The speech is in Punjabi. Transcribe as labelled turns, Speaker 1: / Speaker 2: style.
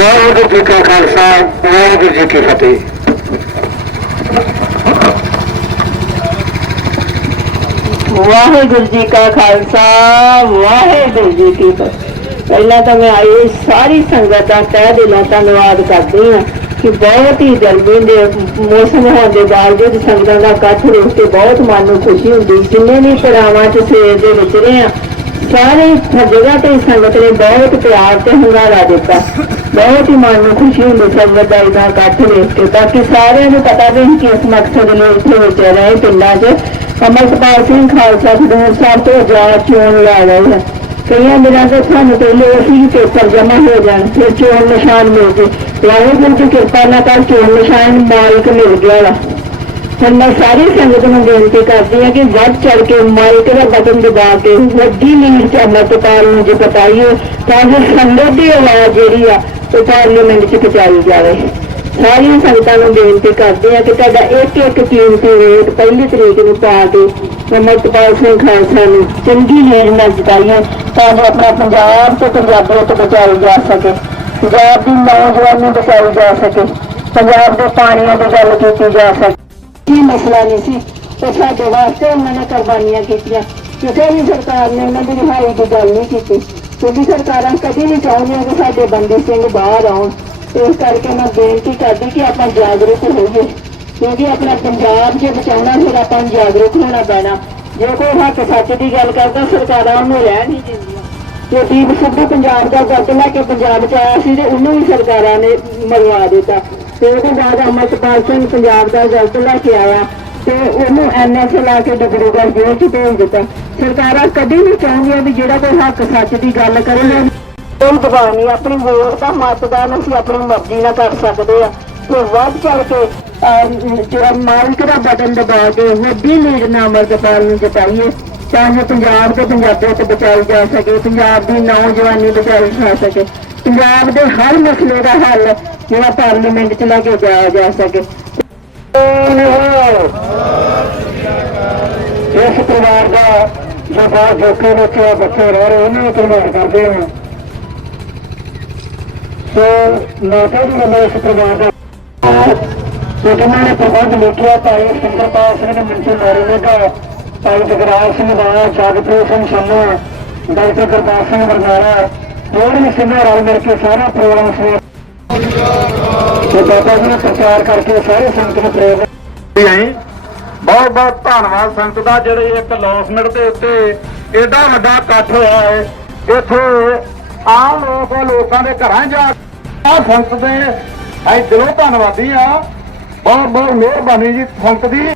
Speaker 1: ਵਾਹਿਗੁਰੂ ਜੀ ਕਾ ਖਾਲਸਾ, ਵਾਹਿਗੁਰੂ ਜੀ ਕੀ ਫਤਿਹ।
Speaker 2: ਵਾਹਿਗੁਰੂ ਜੀ ਕਾ ਖਾਲਸਾ, ਵਾਹਿਗੁਰੂ ਜੀ ਕੀ ਫਤਿਹ। ਪਹਿਲਾਂ ਤਾਂ ਮੈਂ ਆਈ ਸਾਰੀ ਸੰਗਤ ਦਾ ਤਹਿ ਦਿਲੋਂ ਧੰਨਵਾਦ ਕਰਦੀ ਹਾਂ ਕਿ ਬਹੁਤ ਹੀ ਗਰਮੀ ਦੇ ਮੌਸਮ ਹੋਣ ਦੇ ਬਾਵਜੂਦ ਸੰਗਤਾਂ ਦਾ ਇਕੱਠ ਰੋਕ ਕੇ ਬਹੁਤ ਮਨ ਨੂੰ ਖੁਸ਼ੀ ਹੁੰਦੀ। ਜਿੰਨੇ ਵੀ ਪੜਾਵਾਂ 'ਚ ਸਵੇਰ ਦੇ ਵਿਚਰੇ ਆ ਸਾਰੇ ਜਗ੍ਹਾ ਤੇ ਸੰਗਤ ਨੇ ਬਹੁਤ ਪਿਆਰ ਤੇ ਹੁੰਗਾਰਾ ਦਿੱਤਾ। ਬਹੁਤ ਹੀ ਮਨ ਨੂੰ ਖੁਸ਼ੀ ਹੁੰਦੀ ਸੰਗਤ ਦਾ ਇਹਦਾ ਇਕੱਠ ਵੇਖ ਕੇ। ਤਾਂ ਕਿ ਸਾਰਿਆਂ ਨੂੰ ਪਤਾ ਵੀ ਕਿ ਇਸ ਮਕਸਦ ਲਈ ਇੱਥੇ ਵਿਚਰ ਰਹੇ ਪਿੰਡਾਂ 'ਚ। ਅਮਰਪਾਲ ਸਿੰਘ ਖਾਲਸਾ ਖਡੂਰ ਸਾਹਿਬ ਤੋਂ ਜਾ ਚੋਣ ਲੈ ਰਹੇ ਹੈ ਕਈਆਂ ਦਿਨਾਂ ਤੋਂ ਸਾਨੂੰ ਪਹਿਲੇ ਅਸੀਂ ਪੇਪਰ ਜਮ੍ਹਾਂ ਹੋ ਜਾਣ, ਫਿਰ ਚੋਣ ਨਿਸ਼ਾਨ ਮਿਲ ਜੇ ਵਾਹਿਗੁਰੂ ਦੀ ਕਿਰਪਾ ਨਾਲ ਤਾਂ ਚੋਣ ਨਿਸ਼ਾਨ ਮਾਲਕ ਮਿਲ ਗਿਆ ਵਾ। ਹੁਣ ਮੈਂ ਸਾਰੀ ਸੰਗਤ ਨੂੰ ਬੇਨਤੀ ਕਰਦੀ ਹਾਂ ਕਿ ਵੱਧ ਚੜ ਕੇ ਮਾਈਕ ਦਾ ਬਟਨ ਦਬਾ ਕੇ, ਵੱਡੀ ਲੀਡ ਚ ਅਮਰਪਾਲ ਨੂੰ ਜੇ ਪਤਾਈਏ ਤਾਂ ਜੋ ਸੰਗਤ ਦੀ ਆਵਾਜ਼ ਜਿਹੜੀ ਆ ਉਹ ਪਾਰਲੀਮੈਂਟ ਚ ਪਹੁੰਚਾਈ ਜਾਵੇ। ਸਾਰੀਆਂ ਸੰਗਤਾਂ ਨੂੰ ਬੇਨਤੀ ਕਰਦੇ ਆ ਕਿ ਤੁਹਾਡਾ ਇੱਕ ਇੱਕ ਕੀਮਤੀ ਵੋਟ ਪਹਿਲੀ ਤਰੀਕ ਨੂੰ ਪਾ ਕੇ ਅਮਰਪਾਲ ਸਿੰਘ ਖਾਲਸਾ ਨੂੰ ਚੰਗੀ ਲੀਡ ਨਾਲ ਜਿਤਾਈਏ ਤਾਂ ਜੋ ਆਪਣਾ ਪੰਜਾਬ ਤੇ ਤੋਂ ਬਚਾਇਆ ਜਾ ਸਕੇ, ਪੰਜਾਬ ਦੀ ਨੌਜਵਾਨੀ ਬਚਾਈ ਜਾ ਸਕੇ, ਪੰਜਾਬ ਦੇ ਪਾਣੀਆਂ ਦੀ ਗੱਲ ਕੀਤੀ ਜਾ ਸਕੇ। ਕੀ ਮਸਲਾ ਨਹੀਂ ਸੀ। ਤੇ ਸਾਡੇ ਵਾਸਤੇ ਉਹਨਾਂ ਨੇ ਕੁਰਬਾਨੀਆਂ ਕੀਤੀਆਂ। ਕਿਸੇ ਵੀ ਸਰਕਾਰ ਨੇ ਉਹਨਾਂ ਦੀ ਰਿਹਾਈ ਦੀ ਗੱਲ ਨਹੀਂ ਕੀਤੀ। ਕਿਉਂਕਿ ਸਰਕਾਰਾਂ ਕਦੀ ਨਹੀਂ ਚਾਹੁੰਦੀਆਂ ਕਿ ਸਾਡੇ ਬੰਦੀ ਸਿੰਘ ਬਾਹਰ ਆਉਣ। ਇਸ ਕਰਕੇ ਮੈਂ ਬੇਨਤੀ ਕਰਦੀ ਕਿ ਆਪਾਂ ਜਾਗਰੂਕ ਹੋਈਏ। ਕਿਉਂਕਿ ਆਪਣਾ ਪੰਜਾਬ ਜੇ ਬਚਾਉਣਾ, ਫਿਰ ਆਪਾਂ ਨੂੰ ਜਾਗਰੂਕ ਹੋਣਾ ਪੈਣਾ। ਜੇ ਕੋਈ ਹੱਕ ਸੱਚ ਦੀ ਗੱਲ ਕਰਦਾ, ਸਰਕਾਰਾਂ ਉਹਨੂੰ ਰਹਿ ਨਹੀਂ ਦਿੰਦੀਆਂ। ਤੇ ਦੀਪ ਸਿੱਧੂ ਪੰਜਾਬ ਦਾ ਗੱਟ ਲੈ ਕੇ ਪੰਜਾਬ ਚ ਆਇਆ ਸੀ ਤੇ ਉਹਨੂੰ ਵੀ ਸਰਕਾਰਾਂ ਨੇ ਮਰਵਾ ਦਿੱਤਾ। ਤੇ ਉਹਦੇ ਬਾਅਦ ਅਮਰਪਾਲ ਸਿੰਘ ਪੰਜਾਬ ਦਾ ਗੱਟ ਲੈ ਕੇ ਆਇਆ ਤੇ ਉਹਨੂੰ ਐਨਐਸ ਲਾ ਕੇ ਡਬੜੂਗੜ ਜੇਲ੍ਹ ਚ ਭੇਜ ਦਿੱਤਾ। ਸਰਕਾਰਾਂ ਕਦੀ ਨਹੀਂ ਚਾਹੁੰਦੀਆਂ ਵੀ ਜਿਹੜਾ ਕੋਈ ਹੱਕ ਸੱਚ ਦੀ ਗੱਲ ਕਰੇ ਨਾ ਕੋਈ ਦਬਾਅ ਨਹੀਂ। ਆਪਣੀ ਵੋਟ ਦਾ ਮਤਦਾਨ ਅਸੀਂ ਆਪਣੀ ਮਰਜ਼ੀ ਨਾਲ ਕਰ ਸਕਦੇ ਆ। ਤੇ ਵੱਧ ਚੜ ਕੇ ਜਿਹੜਾ ਮਾਲਕ ਦਾ ਬਟਨ ਦਬਾ ਕੇ ਵੱਡੀ ਲੀਡ ਨਾਲ ਅਮਰਪਾਲ ਨੂੰ ਜਿਤਾਈਏ ਤਾਂ ਜੋ ਪੰਜਾਬ ਤੇ ਪੰਜਾਬੀਅਤ ਬਚਾਈ ਜਾ ਸਕੇ ਪੰਜਾਬ ਦੀ ਨੌਜਵਾਨੀ ਬਚਾਈ ਜਾ ਸਕੇ। ਪੰਜਾਬ ਦੇ ਹਰ ਮਸਲੇ ਦਾ ਹੱਲ ਜਿਹੜਾ ਪਾਰਲੀਮੈਂਟ ਚ ਲੈ ਕੇ ਜਾਇਆ ਜਾ ਸਕੇ।
Speaker 1: ਇਸ ਪਰਿਵਾਰ ਦਾ ਜੋ ਬਹੁਤ ਜੋਕੇ ਵਿੱਚ ਬੱਚੇ ਰਹਿ ਰਹੇ, ਉਹਨਾਂ ਨੂੰ ਧੰਨਵਾਦ ਕਰਦੇ ਹਾਂ। ਸੋ, ਮਾਤਾ ਜੀ ਵੱਲੋਂ ਇਸ ਪਰਿਵਾਰ ਦਾ ਤੇ ਨੇ ਪ੍ਰਬੰਧ ਲਿਖਿਆ, ਭਾਈ ਸਿੰਦਰਪਾਲ ਸਿੰਘ ਮੰਚੂ ਨਾਰੀ ਨੇ ਦਾ ਭਾਈ ਜਗਰਾਜ ਸਿੰਘ ਦਾ, ਜਗਪ੍ਰੀਤ ਸਿੰਘ ਸੰਨੂ ਡਾਕਟਰ ਗੁਰਦਾਸ ਸਿੰਘ ਬਰਨਾਲਾ ਹੋਰ ਵੀ ਸਿੰਘਾਂ ਰਲ ਮਿਲ ਕੇ ਸਾਰਾ ਪ੍ਰੋਗਰਾਮ ਸੀ ਤੇ ਬਾਬਾ ਜੀ ਨੇ ਪ੍ਰਚਾਰ ਕਰਕੇ ਸਾਰੇ ਸੰਗਤ ਨੂੰ ਪ੍ਰੇਰਿਤ
Speaker 3: ਨਹੀਂ ਬਹੁਤ ਬਹੁਤ ਧੰਨਵਾਦ ਸੰਤ ਦਾ, ਜਿਹੜੇ ਇੱਕ ਲੌਸਮੈਂਟ ਦੇ ਉੱਤੇ ਏਡਾ ਵੱਡਾ ਇਕੱਠ ਹੋਇਆ ਹੈ। ਇੱਥੇ ਆਮ ਲੋਕ, ਲੋਕਾਂ ਦੇ ਘਰਾਂ ਜਾ ਆ ਸੰਗਤ ਦੇ, ਅਸੀਂ ਦਿਲੋਂ ਧੰਨਵਾਦੀ ਆ ਬਹੁਤ ਬਹੁਤ ਮਿਹਰਬਾਨੀ ਜੀ ਸੰਤ ਦੀ।